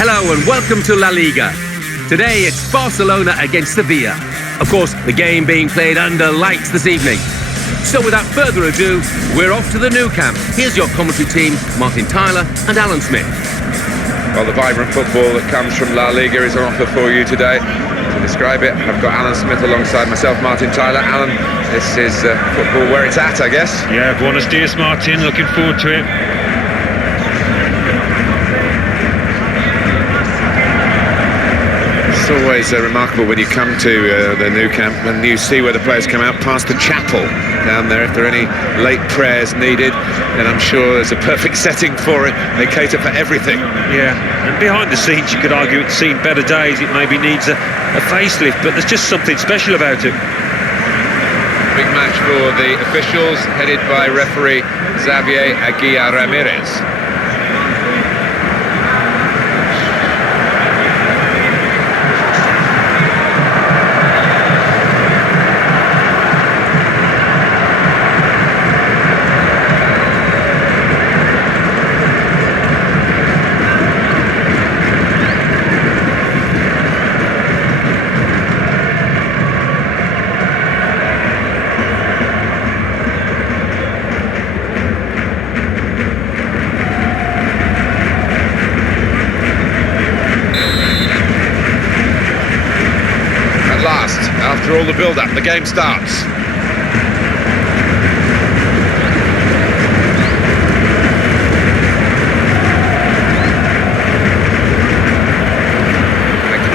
Hello and welcome to La Liga. Today it's Barcelona against Sevilla. Of course, the game being played under lights this evening. So without further ado, we're off to the Nou Camp. Here's your commentary team, Martin Tyler and Alan Smith. Well, the vibrant football that comes from La Liga is on offer for you today. To describe it, I've got Alan Smith alongside myself, Martin Tyler. Alan, this is football where it's at, I guess. Yeah, buenos dias, Martin. Looking forward to it. It's always remarkable when you come to the Nou Camp and you see where the players come out past the chapel down there. If there are any late prayers needed, then I'm sure there's a perfect setting for it. They cater for everything. Yeah, and behind the scenes you could argue it's seen better days. It maybe needs a facelift, but there's just something special about it. Big match for the officials, headed by referee Xavier Aguirre Ramirez. After all the build-up, the game starts.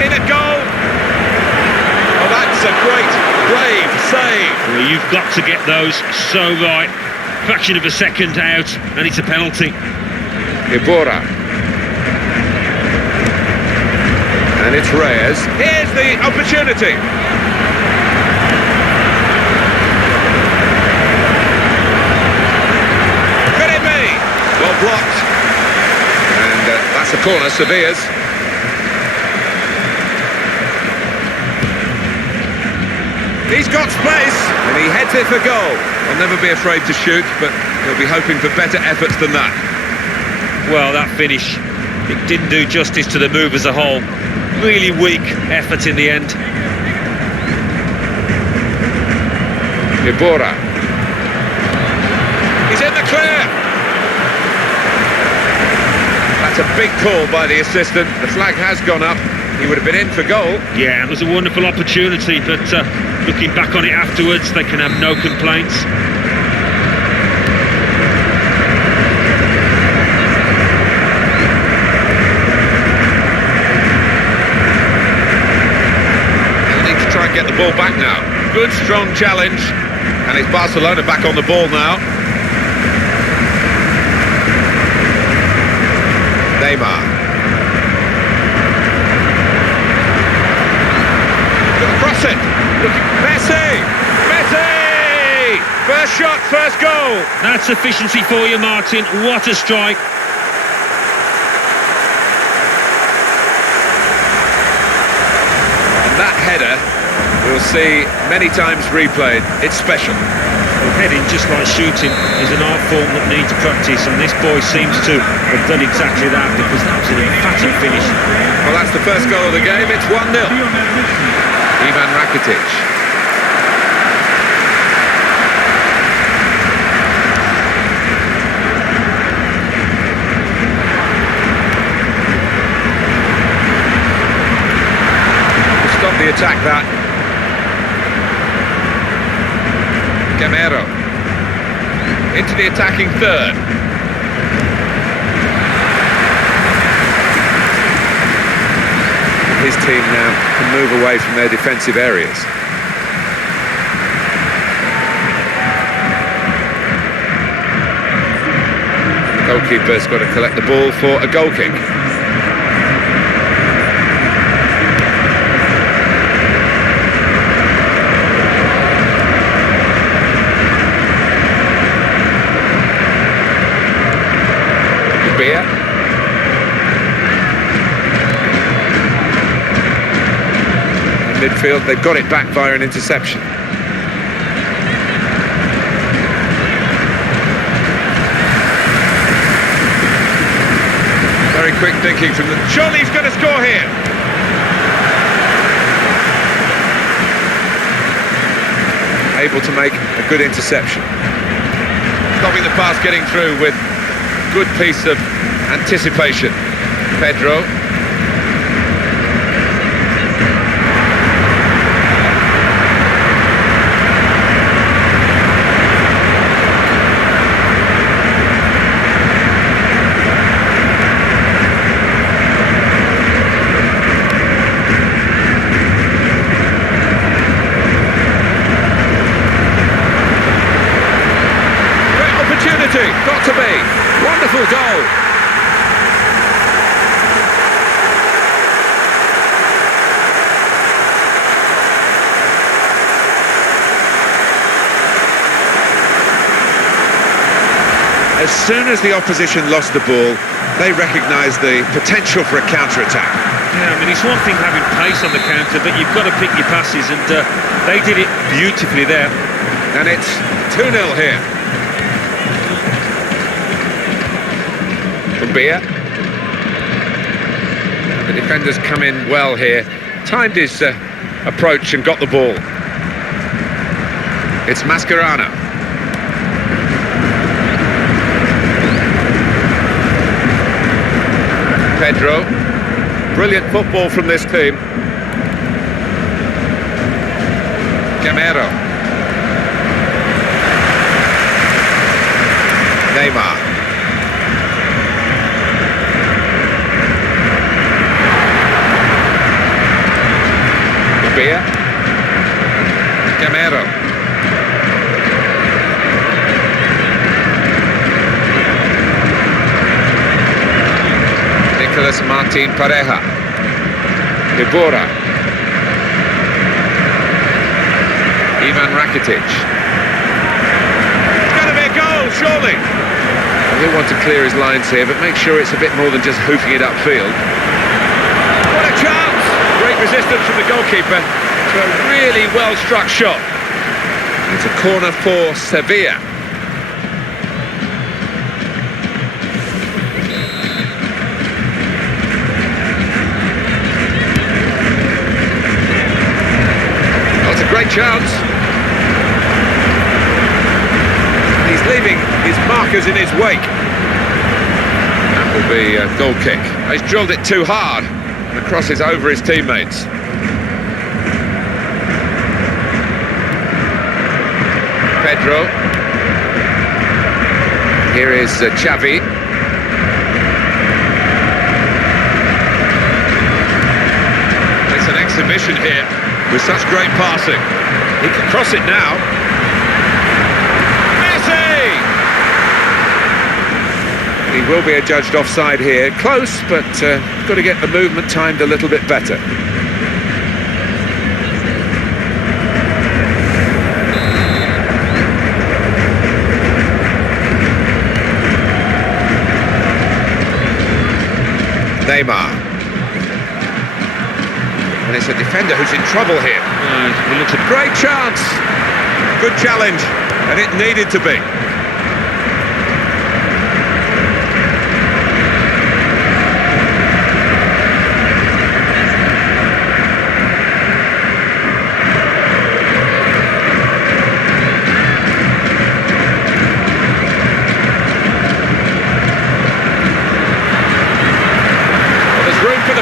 In a goal! Oh, that's a great, brave save. Well, you've got to get those so right. Fraction of a second out, and it's a penalty. Iborra. And it's Reyes. Here's the opportunity. Could it be? Well blocked. And that's a corner, Sevilla's. He's got space, and he heads it for goal. He'll never be afraid to shoot, but he'll be hoping for better efforts than that. Well, that finish, it didn't do justice to the move as a whole. Really weak effort in the end. Iborra. He's in the clear. That's a big call by the assistant. The flag has gone up. He would have been in for goal. Yeah, it was a wonderful opportunity, but looking back on it afterwards, they can have no complaints. Get the ball back now. Good, strong challenge. And it's Barcelona back on the ball now. Neymar. Gonna cross it. Messi! Messi! First shot, first goal. That's efficiency for you, Martin. What a strike. And that header we'll see many times replayed. It's special. Well, heading, just like shooting, is an art form that needs practice, and this boy seems to have done exactly that, because that was an emphatic finish. Well, that's the first goal of the game. It's 1-0. Ivan Rakitic. Stop the attack, that. Gamero into the attacking third. His team now can move away from their defensive areas. The goalkeeper's got to collect the ball for a goal kick. Midfield, they've got it back via an interception. quick thinking from the... Surely he's going to score here! Able to make a good interception. Stopping the pass, getting through with good piece of anticipation. Pedro. Got to be. Wonderful goal. As soon as the opposition lost the ball, they recognised the potential for a counter-attack. Yeah, I mean, it's one thing having pace on the counter, but you've got to pick your passes, and they did it beautifully there. And it's 2-0 here. Beer. The defenders come in well here, timed his approach and got the ball. It's Mascherano. Pedro. Brilliant football from this team. Gamero. Neymar. Gamero. Nicolas Martin Pareja. Ibora. Ivan Rakitic. It's going to be a goal, surely. He'll want to clear his lines here, but make sure it's a bit more than just hoofing it upfield. What a chance! Great resistance from the goalkeeper to a really well-struck shot. It's a corner for Sevilla. Oh, it's a great chance. He's leaving his markers in his wake. That will be a goal kick. He's drilled it too hard. The cross is over his teammates. Pedro. Here is Xavi. It's an exhibition here with such great passing. He can cross it now. Messi! He will be adjudged offside here. Close, but got to get the movement timed a little bit better. Neymar. And it's a defender who's in trouble here. It looks a Great chance. Good challenge, and it needed to be.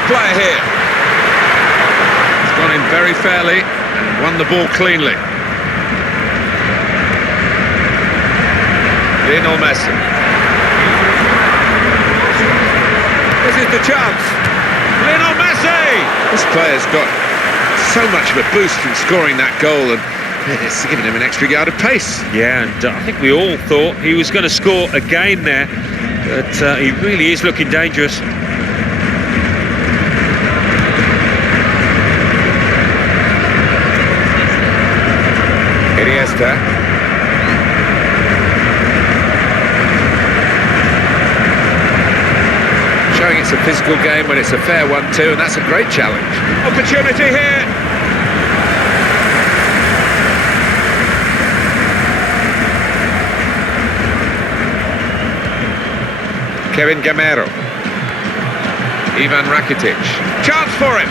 Player here. He's gone in very fairly and won the ball cleanly. Lionel Messi. This is the chance. Lionel Messi! This player's got so much of a boost from scoring that goal, and it's giving him an extra yard of pace. Yeah, and I think we all thought he was going to score again there, but he really is looking dangerous. Iniesta. Showing it's a physical game when it's a fair one too, and that's a great challenge. Opportunity here. Kevin Gamero. Ivan Rakitic. Chance for him.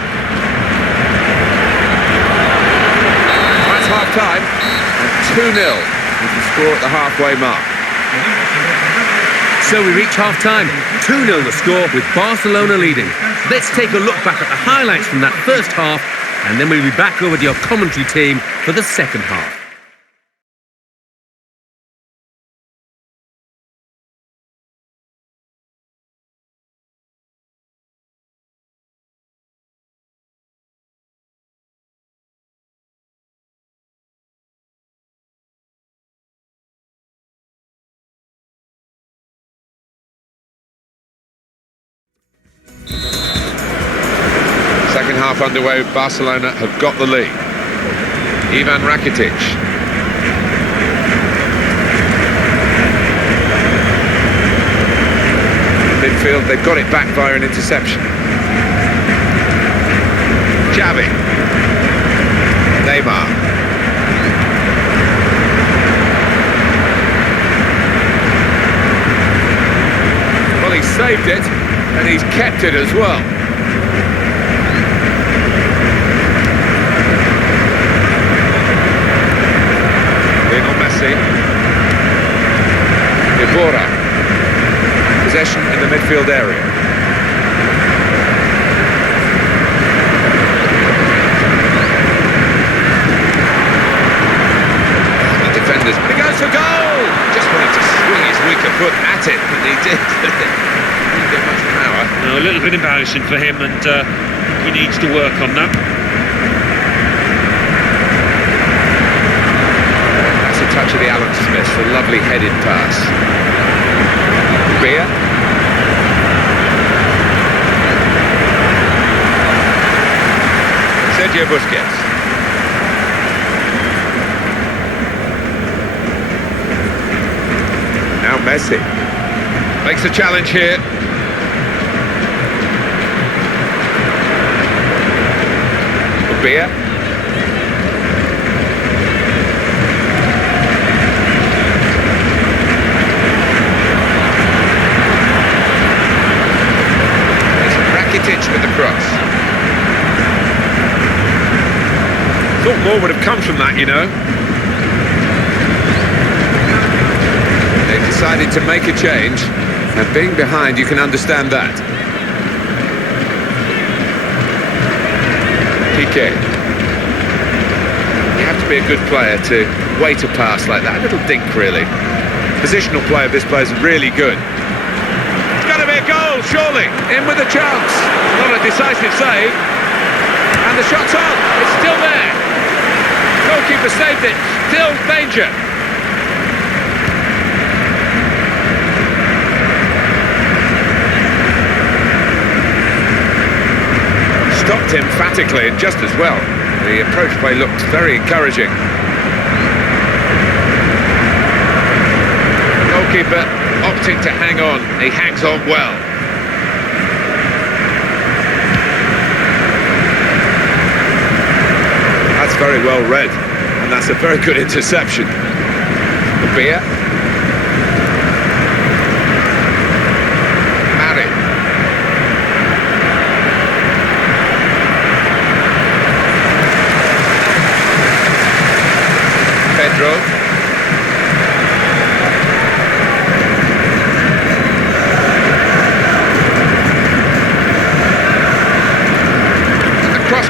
That's half-time. And 2-0 is the score at the halfway mark. So we reach half-time. 2-0 the score with Barcelona leading. Let's take a look back at the highlights from that first half, and then we'll be back over with your commentary team for the second half. Second half underway, Barcelona have got the lead. Ivan Rakitic. Midfield, they've got it back via an interception. Xavi. Neymar. Well, he saved it, and he's kept it as well. Messi. Possession in the midfield area. The defenders. He goes for goal! Just wanted to swing his weaker foot at it, and he did. Didn't get much power. No, a little bit embarrassing for him, and he needs to work on that. Touch of the Alan Smith, a lovely headed pass. Beer. Sergio Busquets. Now Messi. Makes a challenge here. Beer. With the cross. Thought more would have come from that, you know. They've decided to make a change, and being behind, you can understand that. Piqué. You have to be a good player to wait a pass like that. A little dink, really. Positional play of this player is really good. A goal, surely, in with a chance. Not a decisive save. And the shot's on, it's still there. Goalkeeper saved it, still danger. Stopped emphatically and just as well. The approach play looked very encouraging. Goalkeeper opting to hang on, he hangs on well. That's very well read, and that's a very good interception. Beer. Mari. Pedro.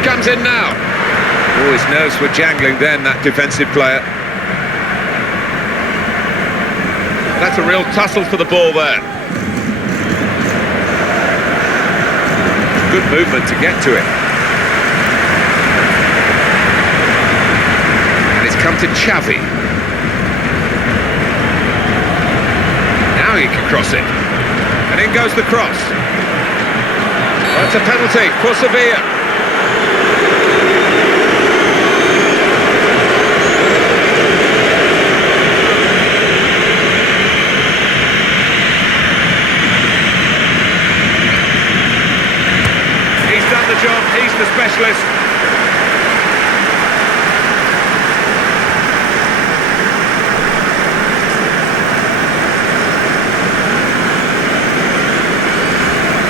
Comes in now. Oh, his nerves were jangling then, that defensive player. That's a real tussle for the ball there. Good movement to get to it. And it's come to Xavi. Now he can cross it. And in goes the cross. Well, it's a penalty for Sevilla. He's the specialist.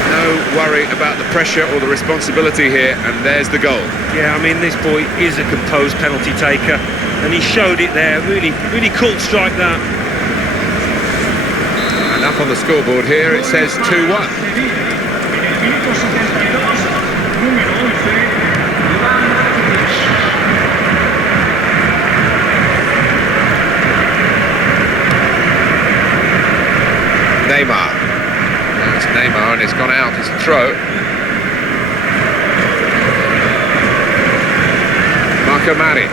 No worry about the pressure or the responsibility here, and there's the goal. Yeah, I mean, this boy is a composed penalty taker, and he showed it there. Really cool strike that. And up on the scoreboard here, it says 2-1. Neymar. That's Neymar, and it's gone out. It's a throw. Marco Mari.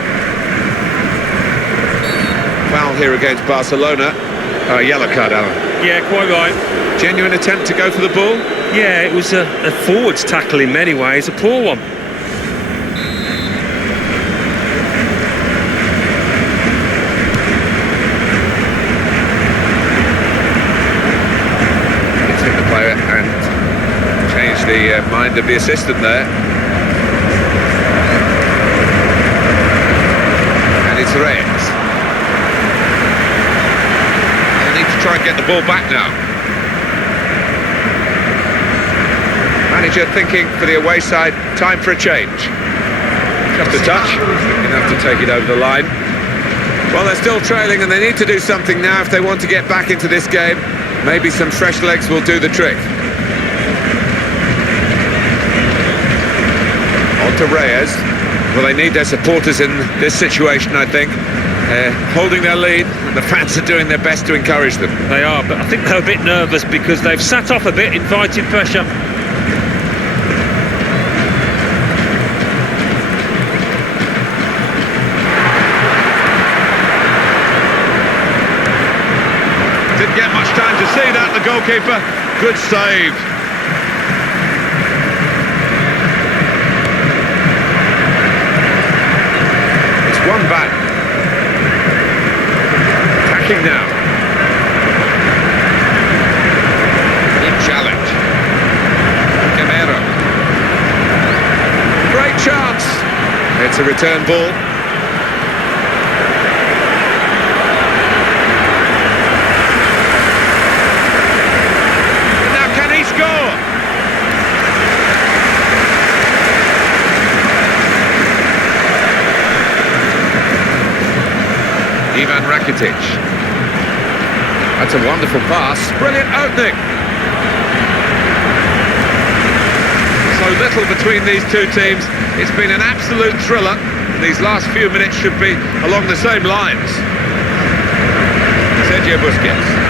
Foul here against Barcelona. Yellow card, Alan. Yeah, quite right. Genuine attempt to go for the ball. Yeah, it was a forwards tackle in many ways, a poor one. And change the mind of the assistant there. And it's Reyes. They need to try and get the ball back now. Manager thinking for the away side, time for a change. Just a touch, enough to take it over the line. Well, they're still trailing and they need to do something now if they want to get back into this game. Maybe some fresh legs will do the trick. On to Reyes. Well, they need their supporters in this situation, I think. They're holding their lead, and the fans are doing their best to encourage them. They are, but I think they're a bit nervous because they've sat off a bit, inviting pressure. Didn't get much time to see that, the goalkeeper. Good save. It's one back. Attacking now. Good challenge. Camero. Great chance. It's a return ball. Ivan Rakitic. That's a wonderful pass. Brilliant opening. So little between these two teams. It's been an absolute thriller. These last few minutes should be along the same lines. Sergio Busquets.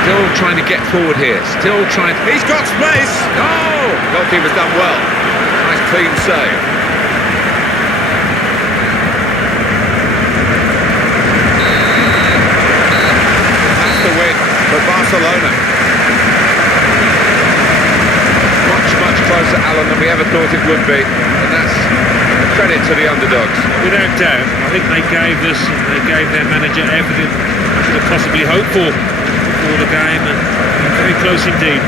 Still trying to get forward here. Still trying. He's got space. Oh, goalkeeper's done well. Nice clean save. That's the win for Barcelona. Much closer, Alan, than we ever thought it would be, and that's credit to the underdogs. Without doubt, I think they gave their manager everything they could have possibly hoped for before the game, and very close indeed.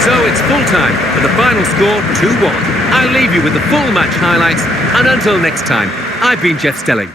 So it's full time, and the final score 2-1. I'll leave you with the full match highlights, and until next time, I've been Jeff Stelling.